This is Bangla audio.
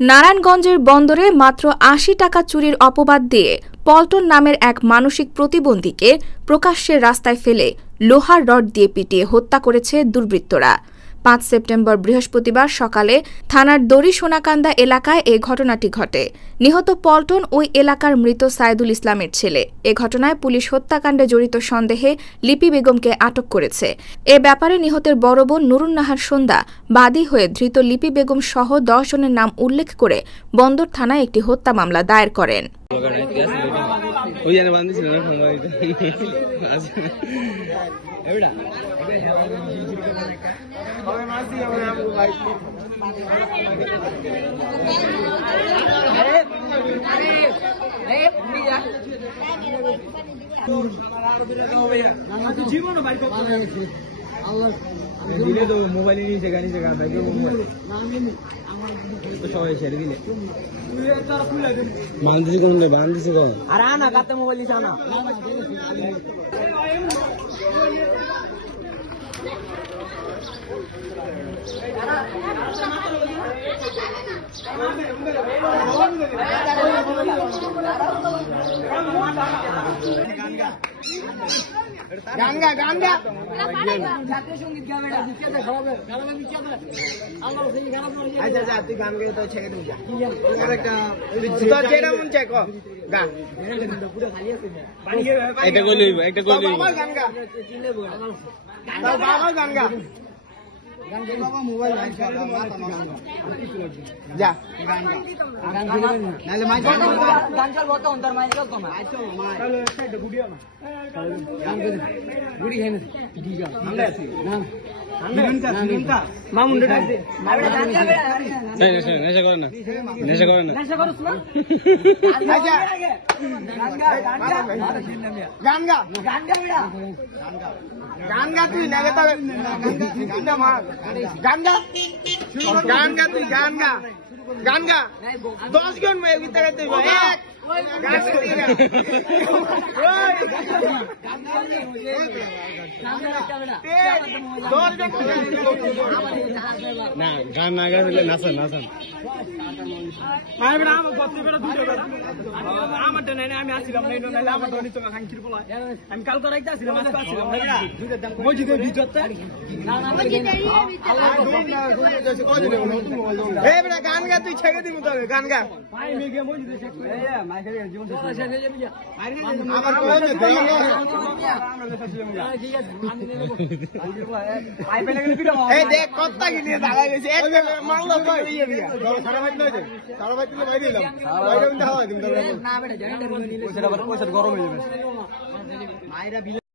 নারায়ণগঞ্জের বন্দরে মাত্র ৮০ টাকা চুরির অপবাদ দিয়ে পল্টন নামের এক মানসিক প্রতিবন্ধীকে প্রকাশ্যে রাস্তায় ফেলে লোহার রড দিয়ে পিটিয়ে হত্যা করেছে দুর্বৃত্তরা। ৫ সেপ্টেম্বর বৃহস্পতিবার সকালে থানার দড়ি সোনাকান্দা এলাকায় এ ঘটনাটি ঘটে। নিহত পল্টন ওই এলাকার মৃত সাইদুল ইসলামের ছেলে। এ ঘটনায় পুলিশ হত্যাকাণ্ডে জড়িত সন্দেহে লিপি বেগমকে আটক করেছে। এ ব্যাপারে নিহতের বড় বোন নুরুন নাহার সন্ধ্যা বাদী হয়ে ধৃত লিপি বেগম সহ ১০ জনের নাম উল্লেখ করে বন্দর থানায় একটি হত্যা মামলা দায়ের করেন। মোবাইল নিয়েছে গাড়ি বান্ধিছি কোন বান্ধিছি কোন আর আনা কাতে মোবাইল দিছে আনা গানগা গানগা জাতীয় সঙ্গীত গাবে না বিচ্ছেদ হবে গাবে বিচ্ছেদ আল্লাহ সেই গান বলে আচ্ছা যা তুই গান গাই তো ছেড়ে দে যা আর একটা তো যেটা মন চাই কো গা পুরো খালি আছে এটা কইলি বাবা গানগা বাবা গানগা গান গাই বাবা মোবাইল লাইন কর মাথা গানগা যা গানগা নালে মাইক গান চল বতো অন্তর মাইক চল তো না আইছো মাই চলো সাইড গুডিয়া না গান করে গুডি খাই না দিগা আমরা আছি না নিমতা মামুন্ডা ডাক দে নেশা করে না নেশা করছ না আচ্ছা গানগা গানগা গানগা তুই লাগে তবে গানগা মার গানগা গানগা তুই গানগা গানগা 10 জন মে ভিতরে তুই এক না গান না গাইলে নাচন নাচন আমি আসছিলাম আমি কালকে রাইতে আসছিলাম মসজিদের ভিতরতে গান গা তুই ছেড়ে দিব তবে গান গা দেখ কত্তা কি নিয়ে দাঁড়ায় গেছে গরম হয়ে যাবে